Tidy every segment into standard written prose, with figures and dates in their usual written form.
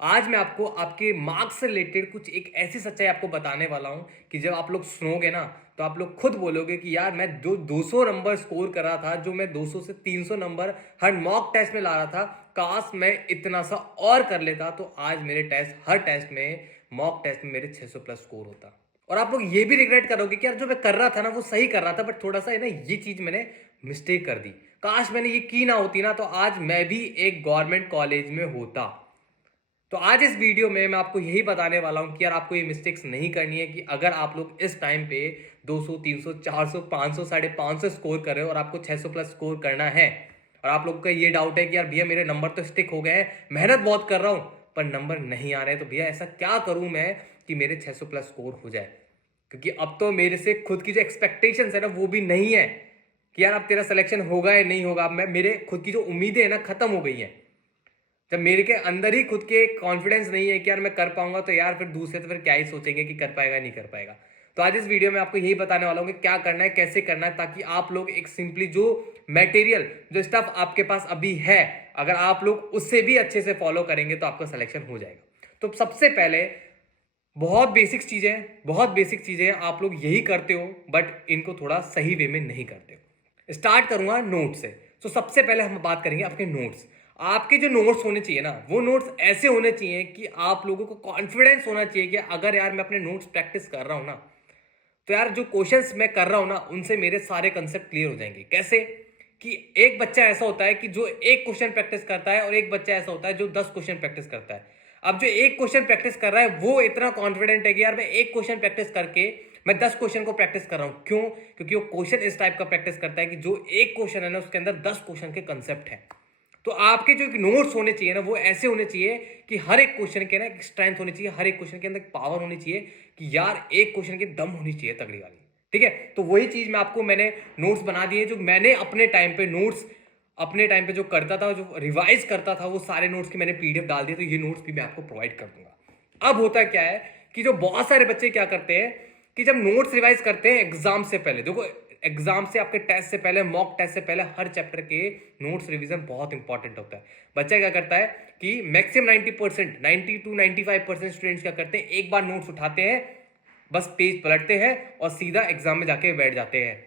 आज मैं आपको आपके मार्क्स से रिलेटेड कुछ एक ऐसी सच्चाई आपको बताने वाला हूँ कि जब आप लोग सुनोगे ना तो आप लोग खुद बोलोगे कि यार मैं 200 नंबर स्कोर कर रहा था, जो मैं 200 से 300 नंबर हर मॉक टेस्ट में ला रहा था। काश मैं इतना सा और कर लेता तो आज मेरे टेस्ट हर टेस्ट में मॉक टेस्ट में मेरे 600 प्लस स्कोर होता। और आप लोग ये भी रिग्रेट करोगे कि यार जो मैं कर रहा था ना वो सही कर रहा था, बट थोड़ा सा है ना ये चीज मैंने मिस्टेक कर दी। काश मैंने ये की ना होती ना तो आज मैं भी एक गवर्नमेंट कॉलेज में होता। तो आज इस वीडियो में मैं आपको यही बताने वाला हूं कि यार आपको ये मिस्टेक्स नहीं करनी है कि अगर आप लोग इस टाइम पे 200, 300, 400, 500, 550 स्कोर कर रहे हो और आपको 600 प्लस स्कोर करना है, और आप लोगों का ये डाउट है कि यार भैया मेरे नंबर तो स्टिक हो गए हैं, मेहनत बहुत कर रहा हूं पर नंबर नहीं आ रहे, तो भैया ऐसा क्या करूं मैं कि मेरे 600 प्लस स्कोर हो जाए। क्योंकि अब तो मेरे से खुद की जो एक्सपेक्टेशंस है ना वो भी नहीं है कि यार अब तेरा सिलेक्शन होगा या नहीं होगा। अब मैं मेरे खुद की जो उम्मीदें है ना खत्म हो गई हैं। जब मेरे के अंदर ही खुद के कॉन्फिडेंस नहीं है कि यार मैं कर पाऊंगा, तो यार फिर दूसरे तो फिर क्या ही सोचेंगे कि कर पाएगा नहीं कर पाएगा। तो आज इस वीडियो में आपको यही बताने वाला हूँ कि क्या करना है, कैसे करना है, ताकि आप लोग एक सिंपली जो मटेरियल जो स्टफ आपके पास अभी है, अगर आप लोग उससे भी अच्छे से फॉलो करेंगे तो आपका सिलेक्शन हो जाएगा। तो सबसे पहले बहुत बेसिक चीजें आप लोग यही करते हो बट इनको थोड़ा सही वे में नहीं करते हो। स्टार्ट करूंगा नोट से। तो सबसे पहले हम बात करेंगे आपके नोट्स। आपके जो नोट्स होने चाहिए ना वो नोट्स ऐसे होने चाहिए कि आप लोगों को कॉन्फिडेंस होना चाहिए कि अगर यार मैं अपने नोट्स प्रैक्टिस कर रहा हूं ना तो यार जो क्वेश्चंस मैं कर रहा हूं ना उनसे मेरे सारे कंसेप्ट क्लियर हो जाएंगे। कैसे कि एक बच्चा ऐसा होता है कि जो एक क्वेश्चन प्रैक्टिस करता है और एक बच्चा ऐसा होता है जो 10 क्वेश्चन प्रैक्टिस करता है। अब जो एक क्वेश्चन प्रैक्टिस कर रहा है वो इतना कॉन्फिडेंट है कि यार मैं एक क्वेश्चन प्रैक्टिस करके मैं 10 क्वेश्चन को प्रैक्टिस कर रहा हूं। क्यों? क्योंकि वो क्वेश्चन इस टाइप का प्रैक्टिस करता है कि जो एक क्वेश्चन है ना उसके अंदर 10 क्वेश्चन के कंसेप्ट है। तो आपके जो नोट्स होने चाहिए ना वो ऐसे होने चाहिए कि हर एक क्वेश्चन के ना एक स्ट्रेंथ होनी चाहिए, हर एक क्वेश्चन के अंदर पावर होनी चाहिए कि यार एक क्वेश्चन की दम होनी चाहिए तगड़ी वाली। ठीक है, तो वही चीज मैं आपको मैंने नोट्स बना दिए जो मैंने अपने टाइम पे नोट्स अपने टाइम पे जो करता था, जो रिवाइज करता था, वो सारे नोट्स की मैंने पीडीएफ डाल दिए। तो ये नोट्स भी मैं आपको प्रोवाइड कर दूंगा। अब होता क्या है कि जो बहुत सारे बच्चे क्या करते हैं कि जब नोट्स रिवाइज करते हैं एग्जाम से पहले, देखो एग्जाम से आपके टेस्ट से पहले, मॉक टेस्ट से पहले हर चैप्टर के नोट्स रिवीजन बहुत इंपॉर्टेंट होता है। बच्चा क्या करता है कि मैक्सिमम 90%, 90 to 95% स्टूडेंट्स क्या करते हैं, एक बार नोट्स उठाते हैं, बस पेज पलटते हैं और सीधा एग्जाम में जाके बैठ जाते हैं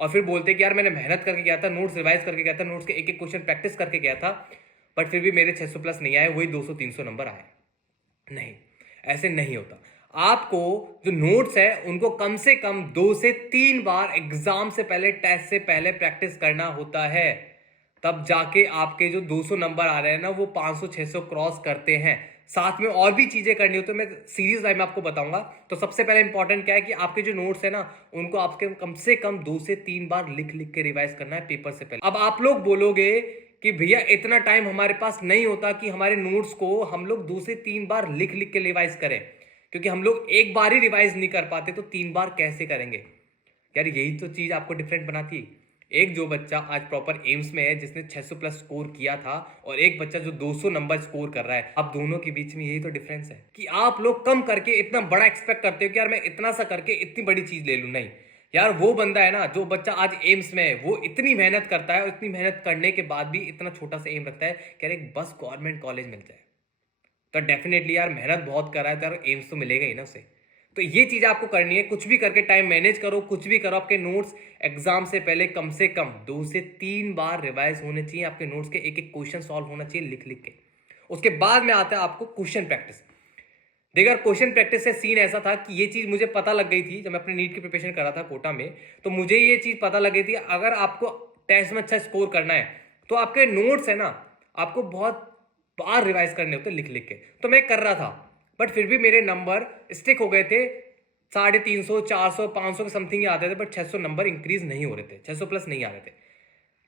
और फिर बोलते हैं कि यार मैंने मेहनत करके गया था, नोट्स रिवाइज करके गया था, नोट्स के एक एक क्वेश्चन प्रैक्टिस करके गया था, बट फिर भी मेरे 600 प्लस नहीं आए, वही 200 300 नंबर आए। नहीं, ऐसे नहीं होता। आपको जो नोट्स है उनको कम से कम 2 से 3 बार एग्जाम से पहले, टेस्ट से पहले प्रैक्टिस करना होता है। तब जाके आपके जो 200 नंबर आ रहे हैं ना वो 500 600 क्रॉस करते हैं। साथ में और भी चीजें करनी होती है, मैं सीरीज वाइज में आपको बताऊंगा। तो सबसे पहले इंपॉर्टेंट क्या है कि आपके जो नोट्स है ना उनको आपके कम से कम 2 से 3 बार लिख लिख के रिवाइज करना है पेपर से पहले। अब आप लोग बोलोगे कि भैया इतना टाइम हमारे पास नहीं होता कि हमारे नोट्स को हम लोग 2 से 3 बार लिख लिख के रिवाइज करें, क्योंकि हम लोग एक बार ही रिवाइज नहीं कर पाते तो 3 बार कैसे करेंगे। यार यही तो चीज आपको डिफरेंट बनाती है। एक जो बच्चा आज प्रॉपर एम्स में है जिसने 600 प्लस स्कोर किया था, और एक बच्चा जो 200 नंबर स्कोर कर रहा है, अब दोनों के बीच में यही तो डिफरेंस है कि आप लोग कम करके इतना बड़ा एक्सपेक्ट करते हो कि यार मैं इतना सा करके इतनी बड़ी चीज ले लूं। नहीं यार, वो बंदा है ना जो बच्चा आज एम्स में है, वो इतनी मेहनत करता है और इतनी मेहनत करने के बाद भी इतना छोटा सा एम रखता है कि यार एक बस गवर्नमेंट कॉलेज मिल जाए। तो डेफिनेटली यार मेहनत बहुत कर रहा है तो यार एम्स तो मिलेगा ही ना उसे। तो ये चीज आपको करनी है, कुछ भी करके टाइम मैनेज करो, कुछ भी करो, आपके नोट्स एग्जाम से पहले कम से कम 2 से 3 बार रिवाइज होने चाहिए। आपके नोट्स के एक एक क्वेश्चन सॉल्व होना चाहिए लिख लिख के। उसके बाद में आता है आपको क्वेश्चन प्रैक्टिस। देखो यार, क्वेश्चन प्रैक्टिस से सीन ऐसा था कि ये चीज मुझे पता लग गई थी जब मैं अपने नीट की प्रिपरेशन कर रहा था कोटा में। तो मुझे ये चीज पता लग गई थी अगर आपको टेस्ट में अच्छा स्कोर करना है तो आपके नोट्स है ना आपको बहुत बार रिवाइज करने होते लिख लिख के। तो मैं कर रहा था बट फिर भी मेरे नंबर स्टिक हो गए थे। 350, 400, 500 के समथिंग ही आते थे, बट 600 नंबर इंक्रीज नहीं हो रहे थे, 600 प्लस नहीं आ रहे थे।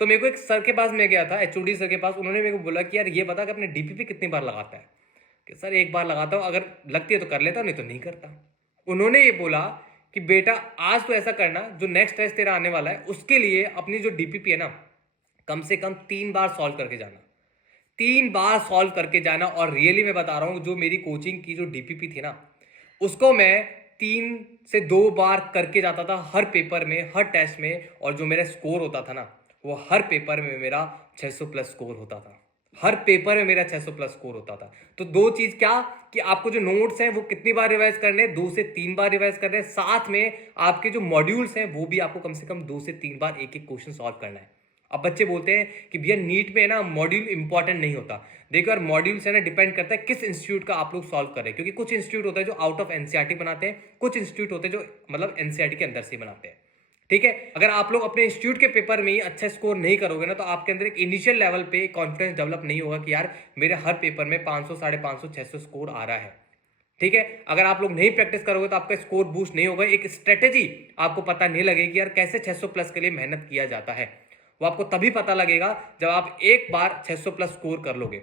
तो मेरे को एक सर के पास मैं गया था, एचओडी सर के पास। उन्होंने मेरे को बोला कि यार ये बता कि अपने डीपीपी कितनी बार लगाता है। कि सर एक बार लगाता हूँ, अगर लगती है तो कर लेता, नहीं तो नहीं करता। उन्होंने ये बोला कि बेटा आज तो ऐसा करना, जो नेक्स्ट टेस्ट तेरा आने वाला है उसके लिए अपनी जो डीपीपी है ना कम से कम 3 बार सॉल्व करके जाना। 3 बार सॉल्व करके जाना। और रियली मैं बता रहा हूं, जो मेरी कोचिंग की जो डीपीपी थी ना उसको मैं 3 से 2 बार करके जाता था हर पेपर में, हर टेस्ट में। और जो मेरा स्कोर होता था ना वो हर पेपर में मेरा 600 प्लस स्कोर होता था। हर पेपर में मेरा 600 प्लस स्कोर होता था। तो दो चीज क्या कि आपको जो नोट्स हैं वो कितनी बार रिवाइज करने हैं, 2 से 3 बार रिवाइज करने हैं। साथ में आपके जो मॉड्यूल्स हैं वो भी आपको कम से कम 2 से 3 बार एक एक क्वेश्चन सॉल्व करना है। अब बच्चे बोलते हैं कि भैया नीट में ना मॉड्यूल इंपॉर्टेंट नहीं होता। देखो यार, मॉड्यूल से ना डिपेंड करता है किस इंस्टीट्यूट का आप लोग सॉल्व कर रहे हैं, क्योंकि कुछ इंस्टीट्यूट होता है जो आउट ऑफ एनसीईआरटी बनाते हैं, कुछ इंस्टीट्यूट होते हैं जो मतलब एनसीईआरटी के अंदर से बनाते हैं। ठीक है, अगर आप लोग अपने इंस्टीट्यूट के पेपर में ही अच्छा स्कोर नहीं करोगे ना, तो आपके अंदर एक इनिशियल लेवल पे कॉन्फिडेंस डेवलप नहीं होगा कि यार मेरे हर पेपर में 500, 550, 600 स्कोर आ रहा है। ठीक है, अगर आप लोग नहीं प्रैक्टिस करोगे तो आपका स्कोर बूस्ट नहीं होगा, एक स्ट्रेटेजी आपको पता नहीं लगेगी यार कैसे 600 प्लस के लिए मेहनत किया जाता है। वो आपको तभी पता लगेगा जब आप एक बार 600 प्लस स्कोर कर लोगे।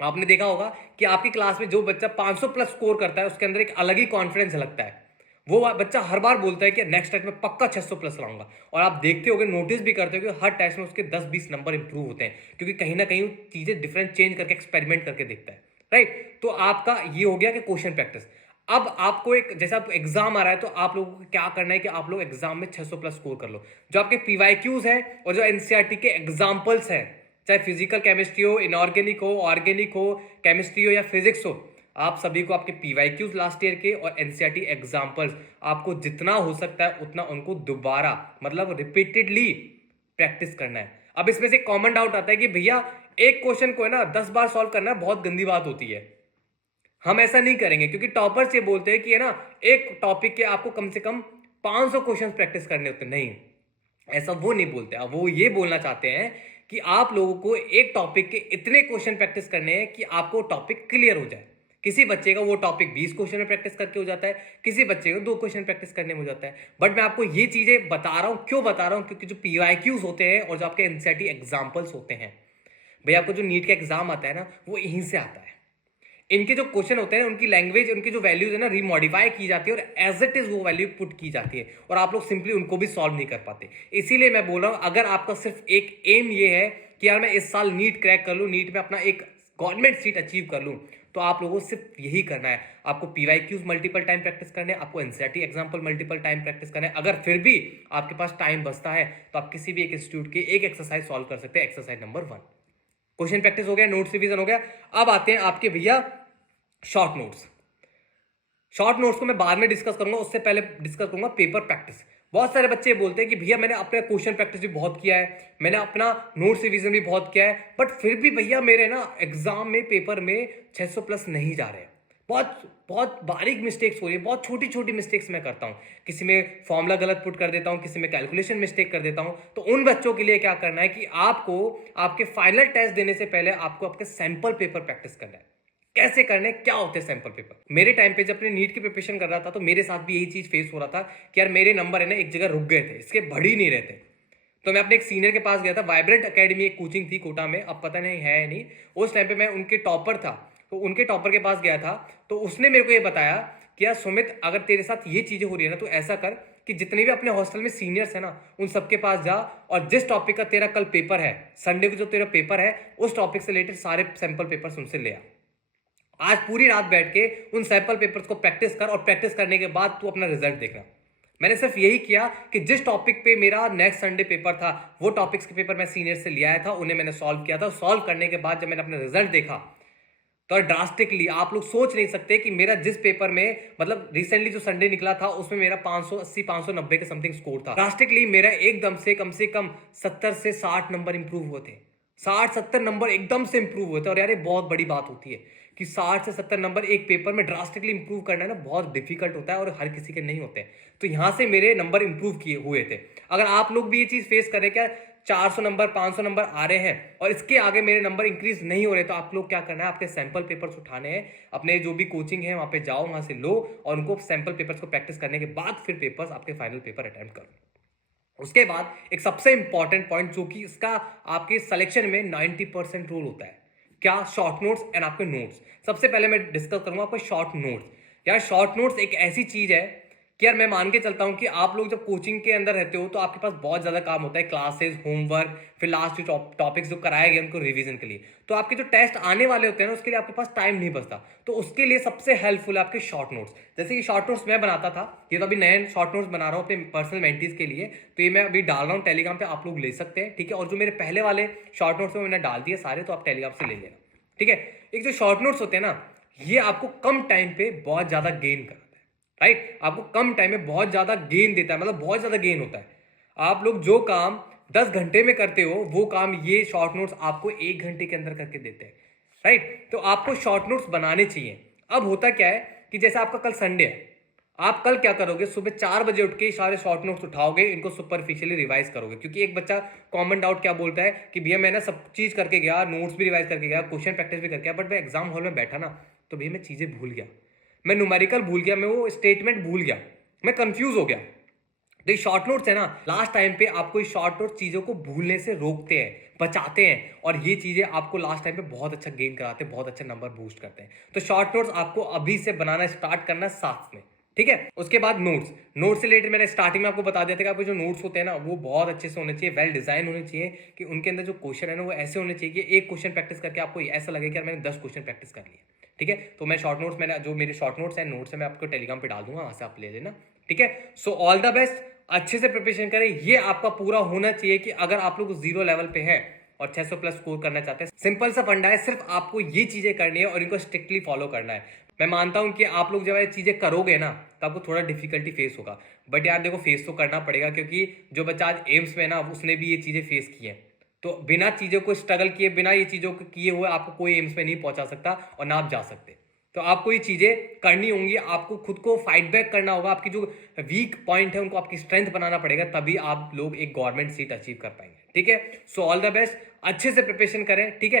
आपने देखा होगा कि आपकी क्लास में जो बच्चा 500 प्लस स्कोर करता है उसके अंदर एक अलग ही कॉन्फिडेंस लगता है। वो बच्चा हर बार बोलता है कि नेक्स्ट टेस्ट में पक्का 600 प्लस लाऊंगा। और आप देखते होगे, नोटिस भी करते हो कि हर टेस्ट में उसके 10-20 नंबर इंप्रूव होते हैं, क्योंकि कहीं ना कहीं चीजें डिफरेंट चेंज करके एक्सपेरिमेंट करके देखता है। राइट, तो आपका ये हो गया कि क्वेश्चन प्रैक्टिस। अब आपको एक जैसा आप एग्जाम आ रहा है तो आप लोगों को क्या करना है कि आप लोग एग्जाम में 600 प्लस स्कोर कर लो। जो आपके पीवाईक्यूज है और जो एनसीईआरटी के एग्जाम्पल्स हैं, चाहे फिजिकल केमिस्ट्री हो, इनऑर्गेनिक हो, ऑर्गेनिक हो, केमिस्ट्री हो या फिजिक्स हो, आप सभी को आपके पीवाईक्यूज लास्ट ईयर के और एनसीईआरटी एग्जाम्पल्स आपको जितना हो सकता है उतना उनको दोबारा मतलब रिपीटेडली प्रैक्टिस करना है। अब इसमें से कॉमन डाउट आता है कि भैया एक क्वेश्चन को है ना 10 बार सॉल्व करना बहुत गंदी बात होती है। हम ऐसा नहीं करेंगे, क्योंकि टॉपर्स ये बोलते हैं कि है ना एक टॉपिक के आपको कम से कम 500 क्वेश्चन प्रैक्टिस करने होते। नहीं, ऐसा वो नहीं बोलते। अब वो ये बोलना चाहते हैं कि आप लोगों को एक टॉपिक के इतने क्वेश्चन प्रैक्टिस करने हैं कि आपको टॉपिक क्लियर हो जाए। किसी बच्चे का वो टॉपिक 20 क्वेश्चन में प्रैक्टिस करके हो जाता है, किसी बच्चे को 2 क्वेश्चन प्रैक्टिस करने में हो जाता है। बट मैं आपको ये चीजें बता रहा हूं, क्यों बता रहा हूं, क्योंकि जो पीवाईक्यूज होते हैं और जो आपके एनसीईआरटी एग्जाम्पल्स होते हैं, भाई आपको जो नीट का एग्जाम आता है ना वो यहीं से आता है। इनके जो क्वेश्चन होते हैं उनकी लैंग्वेज, उनकी जो वैल्यूज है ना रिमॉडिफाई की जाती है और एज इट इज वो वैल्यू पुट की जाती है, और आप लोग सिंपली उनको भी सॉल्व नहीं कर पाते। इसीलिए मैं बोल रहा हूं, अगर आपका सिर्फ एक एम ये है कि यार मैं इस साल नीट क्रैक कर लूं, नीट में अपना एक गवर्नमेंट सीट अचीव कर लूं, तो आप लोगों को सिर्फ यही करना है। आपको पीवाईक्यूज मल्टीपल टाइम प्रैक्टिस करने हैं, आपको NCERT example multiple time practice करना है। अगर फिर भी आपके पास टाइम बचता है तो आप किसी भी एक इंस्टीट्यूट के एक एक्सरसाइज सॉल्व कर सकते हैं। एक्सरसाइज नंबर 1 क्वेश्चन प्रैक्टिस हो गया, नोट्स रिवीजन हो गया। अब आते हैं आपके भैया शॉर्ट नोट्स। शॉर्ट नोट्स को मैं बाद में डिस्कस करूंगा, उससे पहले डिस्कस करूंगा पेपर प्रैक्टिस। बहुत सारे बच्चे बोलते हैं कि भैया मैंने अपना क्वेश्चन प्रैक्टिस भी बहुत किया है, मैंने अपना नोट्स रिवीजन भी बहुत किया है, बट फिर भी भैया मेरे ना एग्जाम में पेपर में 600 प्लस नहीं जा रहे हैं। बहुत बहुत बारीक मिस्टेक्स हो रही है, बहुत छोटी छोटी मिस्टेक्स मैं करता हूँ। किसी में फॉर्मूला गलत पुट कर देता हूँ, किसी में कैलकुलेशन मिस्टेक कर देता हूँ। तो उन बच्चों के लिए क्या करना है कि आपको आपके फाइनल टेस्ट देने से पहले आपको आपके सैंपल पेपर प्रैक्टिस करना है। कैसे करने, क्या होते हैं सैंपल पेपर। मेरे टाइम पे जब अपने नीट की प्रिपरेशन कर रहा था तो मेरे साथ भी यही चीज फेस हो रहा था कि यार मेरे नंबर है ना एक जगह रुक गए थे, इसके बढ़ ही नहीं रहे थे। तो मैं अपने एक सीनियर के पास गया था, वाइब्रेंट एकेडमी एक कोचिंग थी कोटा में, अब पता नहीं है नहीं। उस टाइम पे मैं उनके टॉपर था, तो उनके टॉपर के पास गया था। तो उसने मेरे को ये बताया कि यार सुमित, अगर तेरे साथ ये चीजें हो रही है ना तो ऐसा कर कि जितने भी अपने हॉस्टल में सीनियर्स है ना उन सबके पास जा, और जिस टॉपिक का तेरा कल पेपर है, संडे को जो तेरा पेपर है, उस टॉपिक से रिलेटेड सारे सैंपल पेपर्स उनसे ले आ। आज पूरी रात बैठ के उन सैंपल पेपर्स को प्रैक्टिस कर, और प्रैक्टिस करने के बाद तू अपना रिजल्ट देखना। मैंने सिर्फ यही किया कि जिस टॉपिक पे मेरा नेक्स्ट संडे पेपर था वो टॉपिक्स के पेपर मैं सीनियर से ले आया था, उन्हें मैंने सॉल्व किया था। सॉल्व करने के बाद जब मैंने अपना रिजल्ट देखा तो ड्रास्टिकली, आप लोग सोच नहीं सकते कि मेरा जिस पेपर में मतलब रिसेंटली जो संडे निकला था उसमें मेरा 580 590 के समथिंग स्कोर था, ड्रास्टिकली मेरा एकदम से कम 70 से 60 नंबर इंप्रूव हुए थे। 60-70 नंबर एकदम से इंप्रूव हुए थे। और यार ये बहुत बड़ी बात होती है कि 60 से 70 नंबर एक पेपर में ड्रास्टिकली इंप्रूव करना है ना, बहुत डिफिकल्ट होता है और हर किसी के नहीं होते। तो यहां से मेरे नंबर इंप्रूव किए हुए थे। अगर आप लोग भी ये चीज फेस करें, क्या 400 नंबर 500 नंबर आ रहे हैं और इसके आगे मेरे नंबर इंक्रीज नहीं हो रहे, तो आप लोग क्या करना है, आपके सैंपल पेपर्स उठाने हैं, अपने जो भी कोचिंग है वहां पे जाओ, वहां से लो और उनको सैंपल पेपर्स को प्रैक्टिस करने के बाद फिर पेपर्स आपके फाइनल पेपर अटेम्प्ट करो। उसके बाद एक सबसे इंपॉर्टेंट पॉइंट जो कि इसका आपके सिलेक्शन में 90% रोल होता है, क्या, शॉर्ट नोट्स एंड आपके नोट्स। सबसे पहले मैं डिस्कस करूंगा आपको शॉर्ट नोट्स। यार शॉर्ट नोट्स एक ऐसी चीज है कि यार मैं मान के चलता हूँ कि आप लोग जब कोचिंग के अंदर रहते हो तो आपके पास बहुत ज़्यादा काम होता है, क्लासेस, होमवर्क, फिर लास्ट जो टॉपिक्स जो कराए गए उनको रिवीजन के लिए। तो आपके जो टेस्ट आने वाले होते हैं ना, उसके लिए आपके पास टाइम नहीं बचता। तो उसके लिए सबसे हेल्पफुल है आपके शॉर्ट नोट्स। जैसे कि शॉर्ट नोट्स मैं बनाता था, ये तो अभी नए शॉर्ट नोट्स बना रहा हूँ अपने पर्सनल मेंटीज के लिए, तो ये मैं अभी डाल रहा हूँ टेलीग्राम पे, आप लोग ले सकते हैं, ठीक है। और जो मेरे पहले वाले शॉर्ट नोट्स में मैंने डाल दिए सारे, तो आप टेलीग्राम से ले लेना, ठीक है। एक जो शॉर्ट नोट्स होते हैं ना, ये आपको कम टाइम पे बहुत ज्यादा गेन कराता है, राइट। आपको कम टाइम में बहुत ज्यादा गेन देता है, मतलब बहुत ज्यादा गेन होता है। आप लोग जो काम 10 घंटे में करते हो, वो काम ये शॉर्ट नोट्स आपको 1 घंटे के अंदर करके देते हैं, राइट। तो आपको शॉर्ट नोट्स बनाने चाहिए। अब होता क्या है कि जैसे आपका कल संडे है, आप कल क्या करोगे, सुबह 4 बजे उठ के सारे शॉर्ट नोट्स उठाओगे, इनको सुपरफिशियली रिवाइज करोगे। क्योंकि एक बच्चा कॉमन डाउट क्या बोलता है कि भैया मैं ना सब चीज करके गया, नोट्स भी रिवाइज करके गया, क्वेश्चन प्रैक्टिस भी करके गया, बट मैं एग्जाम हॉल में बैठा ना, तो भैया मैं चीजें भूल गया, मैं न्यूमेरिकल भूल गया, मैं वो स्टेटमेंट भूल गया, मैं कंफ्यूज हो गया। तो ये शॉर्ट नोट्स है ना, लास्ट टाइम पे आपको ये शॉर्ट नोट्स चीजों को भूलने से रोकते हैं, बचाते हैं, और ये चीजें आपको लास्ट टाइम पे बहुत अच्छा गेन कराते हैं, बहुत अच्छा नंबर बूस्ट करते हैं। तो शॉर्ट नोट्स आपको अभी से बनाना स्टार्ट करना है साथ में, ठीक है। उसके बाद नोट्स से रिलेटेड मैंने स्टार्टिंग में आपको बता दिया था कि आपके जो नोट्स होते हैं ना, वो बहुत अच्छे से होने चाहिए, वेल डिजाइन होने चाहिए, कि उनके अंदर जो क्वेश्चन है ना, वो ऐसे होने चाहिए कि एक क्वेश्चन प्रैक्टिस करके आपको ऐसा लगे कि यार मैंने 10 क्वेश्चन प्रैक्टिस कर लिए, ठीक है। तो मैं शॉर्ट नोट्स, मैंने जो मेरे शॉर्ट नोट्स हैं, नोट्स है, मैं आपको टेलीग्राम पे डाल दूंगा, वहां से आप ले लेना, ठीक है। सो ऑल द बेस्ट, अच्छे से प्रिपरेशन करें, ये आपका पूरा होना चाहिए कि अगर आप लोग 0 लेवल पे हैं और 600 प्लस स्कोर करना चाहते हैं, सिंपल सा फंडा है, सिर्फ आपको ये चीजें करनी है और इनको स्ट्रिक्टली फॉलो करना है। मैं मानता हूं कि आप लोग जब ये चीजें करोगे ना, तो आपको थोड़ा डिफिकल्टी फेस होगा, बट यार देखो फेस तो करना पड़ेगा, क्योंकि जो बच्चा आज एम्स में ना, उसने भी ये चीजें फेस की है। तो बिना चीजों को स्ट्रगल किए, बिना ये चीजों को किए हुए आपको कोई एम्स में नहीं पहुंचा सकता, और ना आप जा सकते। तो आपको ये चीजें करनी होंगी, आपको खुद को फाइट बैक करना होगा, आपकी जो वीक पॉइंट है उनको आपकी स्ट्रेंथ बनाना पड़ेगा, तभी आप लोग एक गवर्नमेंट सीट अचीव कर पाएंगे, ठीक है। सो ऑल द बेस्ट, अच्छे से प्रिपरेशन करें, ठीक है।